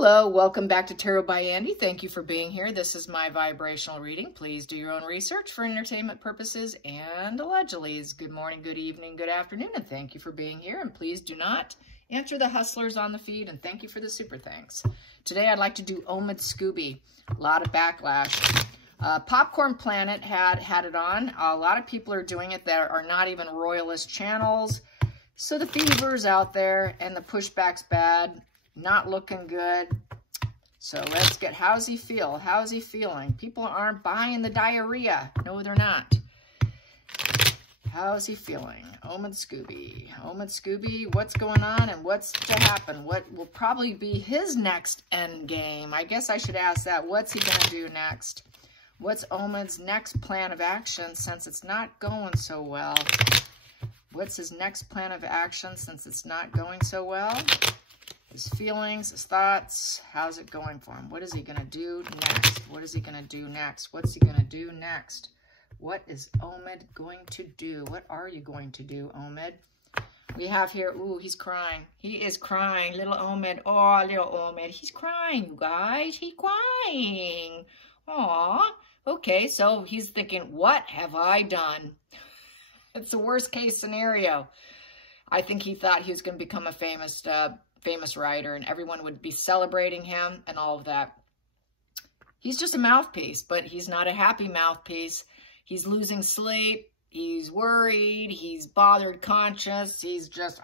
Hello, welcome back to Tarot by Andy. Thank you for being here. This is my vibrational reading. Please do your own research for entertainment purposes and allegedly. Good morning, good evening, good afternoon, and thank you for being here. And please do not answer the hustlers on the feed, and thank you for the super thanks. Today I'd like to do Omid Scoobie. A lot of backlash. Popcorn Planet had it on. A lot of people are doing it that are not even royalist channels. So the fever's out there and the pushback's bad. Not looking good. So let's get, how's he feel? How's he feeling? People aren't buying the diarrhea. No, they're not. How's he feeling? Omid Scoobie. Omid Scoobie, what's going on and what's to happen? What will probably be his next end game? I guess I should ask that. What's he going to do next? What's Omid's next plan of action since it's not going so well? What's his next plan of action since it's not going so well? His feelings, his thoughts, how's it going for him? What is he going to do next? What is he going to do next? What's he going to do next? What is Omid going to do? What are you going to do, Omid? We have here, ooh, he's crying. He is crying, little Omid. Oh, little Omid, he's crying, you guys. He's crying. Aw, okay, so he's thinking, what have I done? It's the worst case scenario. I think he thought he was going to become a famous writer and everyone would be celebrating him and all of that. He's just a mouthpiece, but he's not a happy mouthpiece. He's losing sleep. He's worried. He's bothered conscious. He's just,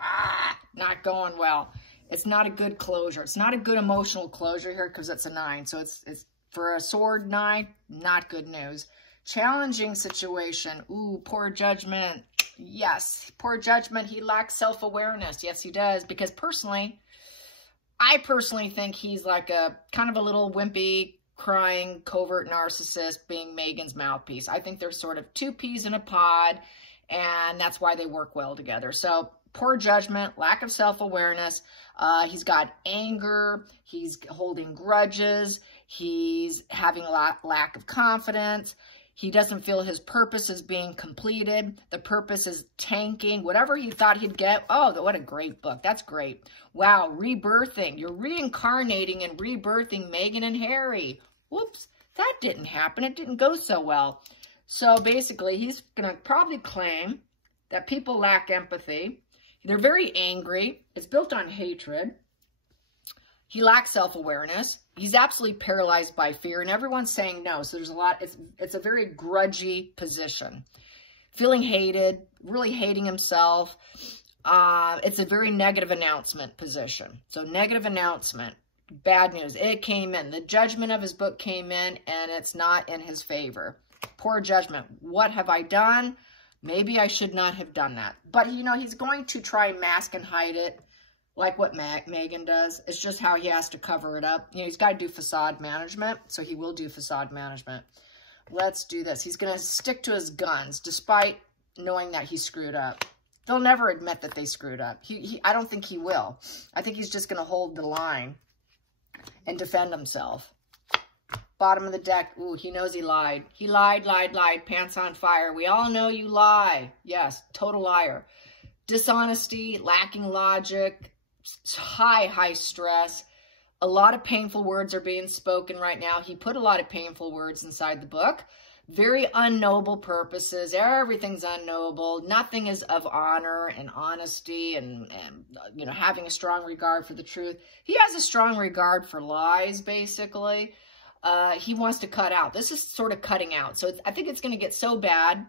not going well. It's not a good closure. It's not a good emotional closure here because it's a 9. So it's for a sword 9, not good news. Challenging situation. Ooh, poor judgment. Yes, poor judgment. He lacks self-awareness. Yes, he does. Because I personally think he's like a kind of a little wimpy, crying, covert narcissist being Megan's mouthpiece. I think they're sort of two peas in a pod, and that's why they work well together. So poor judgment, lack of self-awareness. He's got anger. He's holding grudges. He's having a lack of confidence. He doesn't feel his purpose is being completed. The purpose is tanking. Whatever he thought he'd get. Oh, what a great book. That's great. Wow, rebirthing. You're reincarnating and rebirthing Meghan and Harry. Whoops, that didn't happen. It didn't go so well. So basically, he's going to probably claim that people lack empathy. They're very angry. It's built on hatred. He lacks self-awareness. He's absolutely paralyzed by fear, and everyone's saying no. So there's a lot, it's a very grudgy position. Feeling hated, really hating himself. It's a very negative announcement position. So negative announcement, bad news. It came in. The judgment of his book came in, and it's not in his favor. Poor judgment. What have I done? Maybe I should not have done that. But, you know, he's going to try and mask and hide it. Like what Megan does. It's just how he has to cover it up. You know, he's got to do facade management, so he will do facade management. Let's do this. He's going to stick to his guns, despite knowing that he screwed up. They'll never admit that they screwed up. I don't think he will. I think he's just going to hold the line and defend himself. Bottom of the deck. Ooh, he knows he lied. He lied, pants on fire. We all know you lie. Yes, total liar. Dishonesty, lacking logic, high stress. A lot of painful words are being spoken right now. He put a lot of painful words inside the book. Very unnoble purposes. Everything's unknoble. Nothing is of honor and honesty and you know, having a strong regard for the truth. He has a strong regard for lies, basically. He wants to cut out. This is sort of cutting out. So I think it's going to get so bad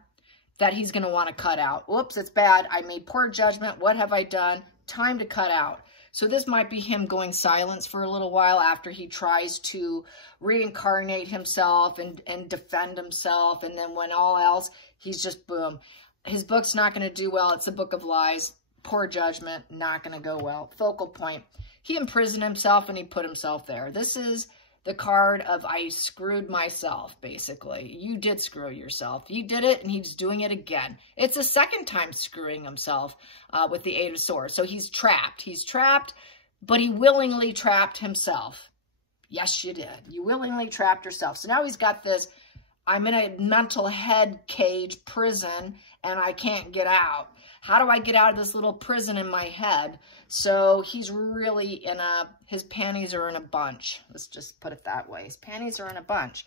that he's going to want to cut out. Whoops, it's bad. I made poor judgment. What have I done? Time to cut out. So this might be him going silence for a little while after he tries to reincarnate himself and defend himself. And then when all else, he's just boom. His book's not going to do well. It's a book of lies. Poor judgment. Not going to go well. Focal point. He imprisoned himself and he put himself there. This is the card of I screwed myself, basically. You did screw yourself. You did it, and he's doing it again. It's a second time screwing himself with the 8 of Swords. So he's trapped. He's trapped, but he willingly trapped himself. Yes, you did. You willingly trapped yourself. So now he's got this, I'm in a mental head cage prison, and I can't get out. How do I get out of this little prison in my head? So he's really his panties are in a bunch. Let's just put it that way. His panties are in a bunch.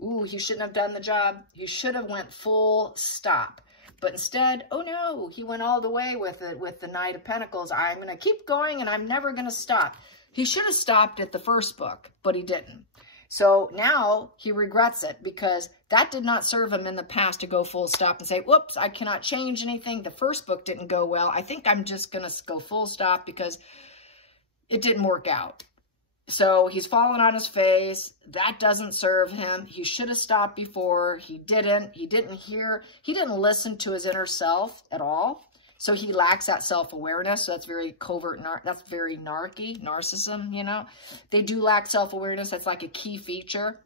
Ooh, he shouldn't have done the job. He should have went full stop. But instead, oh no, he went all the way with it with the Knight of Pentacles. I'm going to keep going and I'm never going to stop. He should have stopped at the first book, but he didn't. So now he regrets it because that did not serve him in the past to go full stop and say, whoops, I cannot change anything. The first book didn't go well. I think I'm just going to go full stop because it didn't work out. So he's fallen on his face. That doesn't serve him. He should have stopped before. He didn't. He didn't listen to his inner self at all. So he lacks that self-awareness. So that's very covert. That's very narcissism, you know. They do lack self-awareness. That's like a key feature,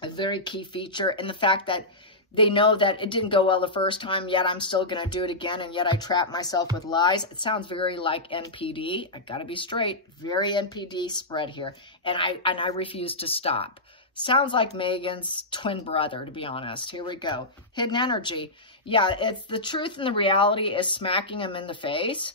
a very key feature. And the fact that they know that it didn't go well the first time, yet I'm still going to do it again, and yet I trap myself with lies. It sounds very like NPD. I got to be straight. Very NPD spread here. And I refuse to stop. Sounds like Megan's twin brother, to be honest. Here we go. Hidden energy. Yeah, it's the truth and the reality is smacking him in the face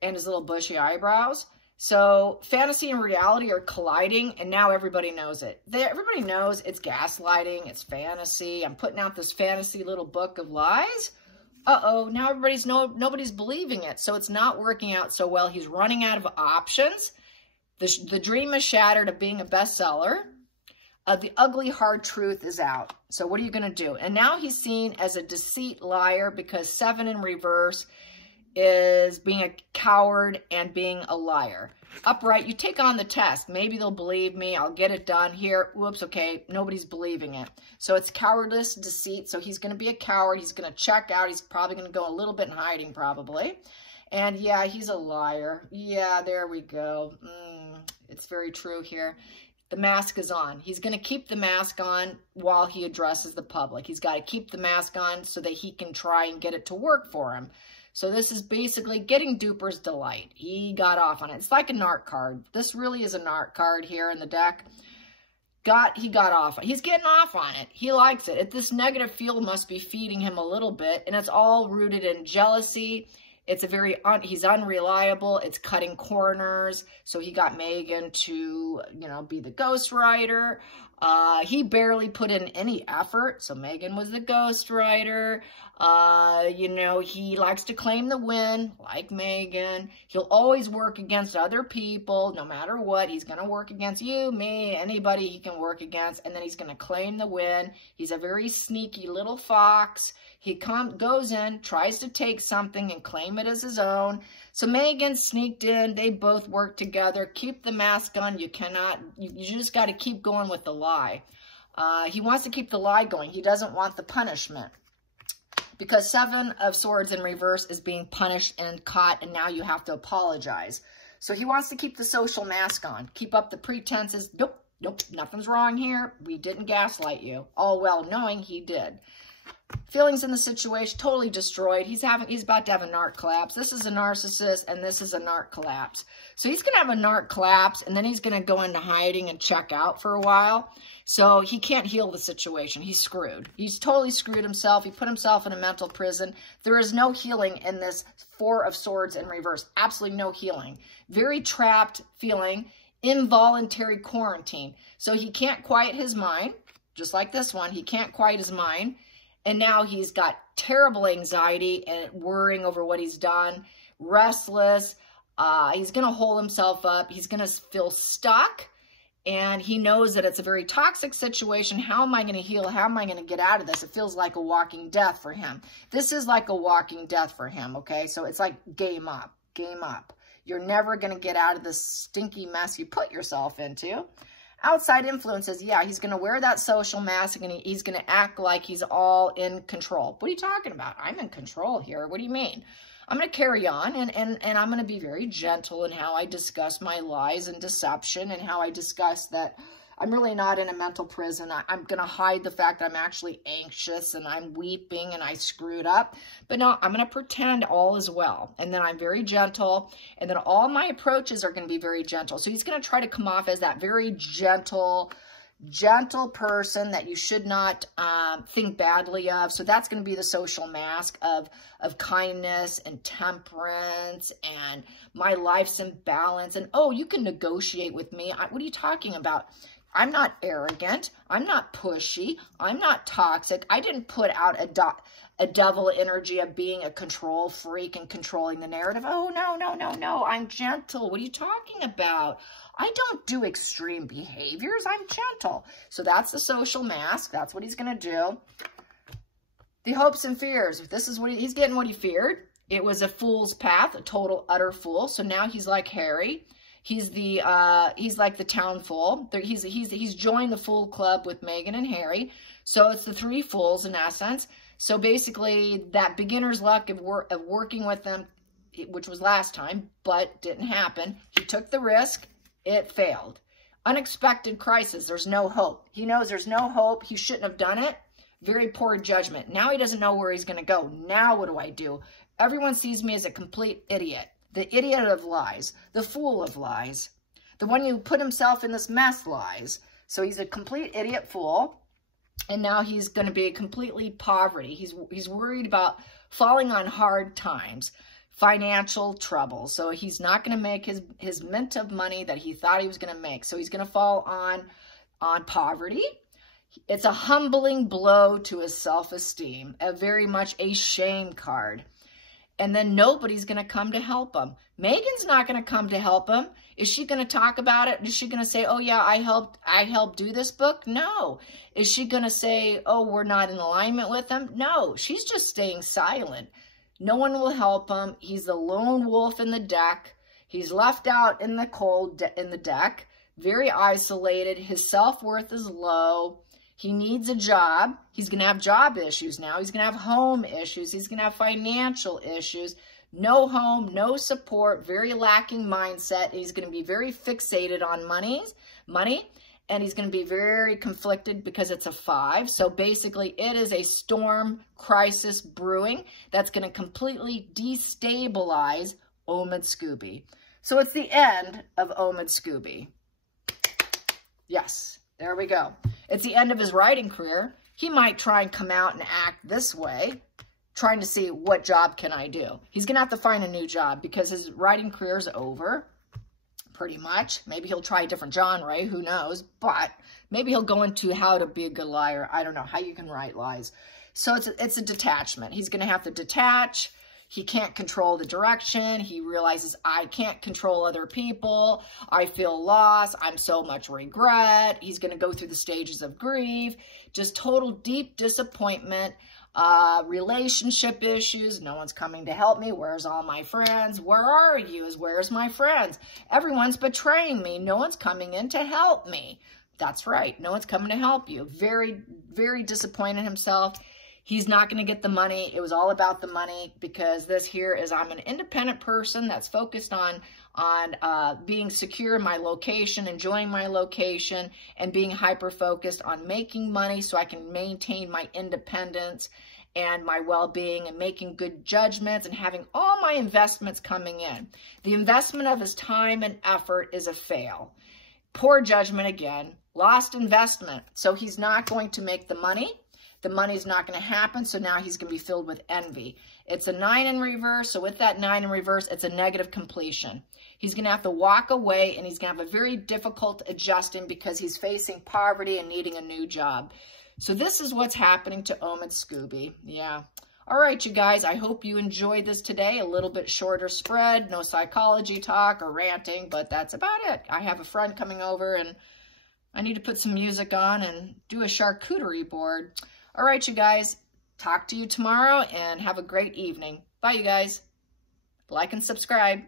and his little bushy eyebrows. So fantasy and reality are colliding, and now everybody knows it. Everybody knows it's gaslighting, it's fantasy. I'm putting out this fantasy little book of lies. Uh-oh, now nobody's believing it, so it's not working out so well. He's running out of options. The dream is shattered of being a bestseller. The ugly hard truth is out. So what are you going to do? And now he's seen as a deceit liar because 7 in reverse is being a coward and being a liar. Upright, you take on the test. Maybe they'll believe me. I'll get it done here. Whoops, okay, nobody's believing it. So it's cowardice, deceit. So he's going to be a coward. He's going to check out. He's probably going to go a little bit in hiding probably. And yeah, he's a liar. Yeah, there we go. It's very true here. The mask is on. He's going to keep the mask on while he addresses the public. He's got to keep the mask on so that he can try and get it to work for him. So this is basically getting Duper's delight. He got off on it. It's like a narc card. This really is a narc card here in the deck. He got off. He's getting off on it. He likes it. This negative field must be feeding him a little bit, and it's all rooted in jealousy. It's he's unreliable. It's cutting corners. So he got Megan to, be the ghostwriter. He barely put in any effort. So Megan was the ghostwriter. He likes to claim the win, like Megan. He'll always work against other people, no matter what. He's going to work against you, me, anybody he can work against. And then he's going to claim the win. He's a very sneaky little fox. He goes in, tries to take something and claim it as his own. So Megan sneaked in. They both work together. Keep the mask on. You just got to keep going with the lie. He wants to keep the lie going. He doesn't want the punishment. Because 7 of Swords in reverse is being punished and caught, and now you have to apologize. So he wants to keep the social mask on. Keep up the pretenses. Nope, nothing's wrong here. We didn't gaslight you. All well knowing he did. Feelings in the situation, totally destroyed. He's about to have a narc collapse. This is a narcissist, and this is a narc collapse. So he's going to have a narc collapse, and then he's going to go into hiding and check out for a while. So he can't heal the situation. He's screwed. He's totally screwed himself. He put himself in a mental prison. There is no healing in this 4 of Swords in reverse. Absolutely no healing. Very trapped feeling, involuntary quarantine. So he can't quiet his mind, just like this one. He can't quiet his mind. And now he's got terrible anxiety and worrying over what he's done, restless. He's going to hold himself up. He's going to feel stuck. And he knows that it's a very toxic situation. How am I going to heal? How am I going to get out of this? It feels like a walking death for him. This is like a walking death for him, okay? So it's like game up, game up. You're never going to get out of this stinky mess you put yourself into. Outside influences, yeah, he's going to wear that social mask and he's going to act like he's all in control. What are you talking about? I'm in control here. What do you mean? I'm going to carry on and I'm going to be very gentle in how I discuss my lies and deception and how I discuss that I'm really not in a mental prison. I'm going to hide the fact that I'm actually anxious and I'm weeping and I screwed up. But no, I'm going to pretend all is well. And then I'm very gentle. And then all my approaches are going to be very gentle. So he's going to try to come off as that very gentle, gentle person that you should not think badly of. So that's going to be the social mask of kindness and temperance and my life's in balance. And, oh, you can negotiate with me. What are you talking about? I'm not arrogant. I'm not pushy. I'm not toxic. I didn't put out a devil energy of being a control freak and controlling the narrative. Oh, no, no, no, no. I'm gentle. What are you talking about? I don't do extreme behaviors. I'm gentle. So that's the social mask. That's what he's going to do. The hopes and fears. This is what he's getting what he feared. It was a fool's path, a total utter fool. So now he's like Harry. He's like the town fool. He's joined the fool club with Meghan and Harry. So it's the three fools in essence. So basically that beginner's luck of working with them, which was last time, but didn't happen. He took the risk. It failed. Unexpected crisis. There's no hope. He knows there's no hope. He shouldn't have done it. Very poor judgment. Now he doesn't know where he's going to go. Now what do I do? Everyone sees me as a complete idiot. The idiot of lies. The fool of lies. The one who put himself in this mess lies. So he's a complete idiot fool. And now he's going to be completely poverty. He's worried about falling on hard times. Financial trouble. So he's not going to make his mint of money that he thought he was going to make. So he's going to fall on poverty. It's a humbling blow to his self-esteem, very much a shame card. And then nobody's going to come to help him. Meghan's not going to come to help him. Is she going to talk about it? Is she going to say, oh yeah, I helped do this book? No. Is she going to say, oh, we're not in alignment with him? No. She's just staying silent. No one will help him. He's the lone wolf in the deck. He's left out in the cold in the deck. Very isolated. His self-worth is low. He needs a job. He's going to have job issues now. He's going to have home issues. He's going to have financial issues. No home, no support, very lacking mindset. He's going to be very fixated on money. And he's going to be very conflicted because it's a 5. So basically, it is a storm crisis brewing that's going to completely destabilize Omid Scoobie. So it's the end of Omid Scoobie. Yes, there we go. It's the end of his writing career. He might try and come out and act this way, trying to see what job can I do. He's going to have to find a new job because his writing career is over. Pretty much. Maybe he'll try a different genre. Who knows? But maybe he'll go into how to be a good liar. I don't know. How you can write lies. So it's a detachment. He's going to have to detach. He can't control the direction. He realizes, I can't control other people. I feel lost. I'm so much regret. He's going to go through the stages of grief. Just total deep disappointment. Relationship issues. No one's coming to help me. Where's all my friends? Where are you? Where's my friends? Everyone's betraying me. No one's coming in to help me. That's right. No one's coming to help you. Very, very disappointed in himself. He's not going to get the money. It was all about the money because this here is I'm an independent person that's focused on being secure in my location, enjoying my location, and being hyper-focused on making money so I can maintain my independence and my well-being and making good judgments and having all my investments coming in. The investment of his time and effort is a fail. Poor judgment again. Lost investment. So he's not going to make the money. The money's not going to happen, so now he's going to be filled with envy. It's a 9 in reverse, so with that 9 in reverse, it's a negative completion. He's going to have to walk away, and he's going to have a very difficult adjusting because he's facing poverty and needing a new job. So this is what's happening to Omid Scoobie. Yeah. All right, you guys, I hope you enjoyed this today. A little bit shorter spread, no psychology talk or ranting, but that's about it. I have a friend coming over, and I need to put some music on and do a charcuterie board. All right, you guys, talk to you tomorrow and have a great evening. Bye, you guys. Like and subscribe.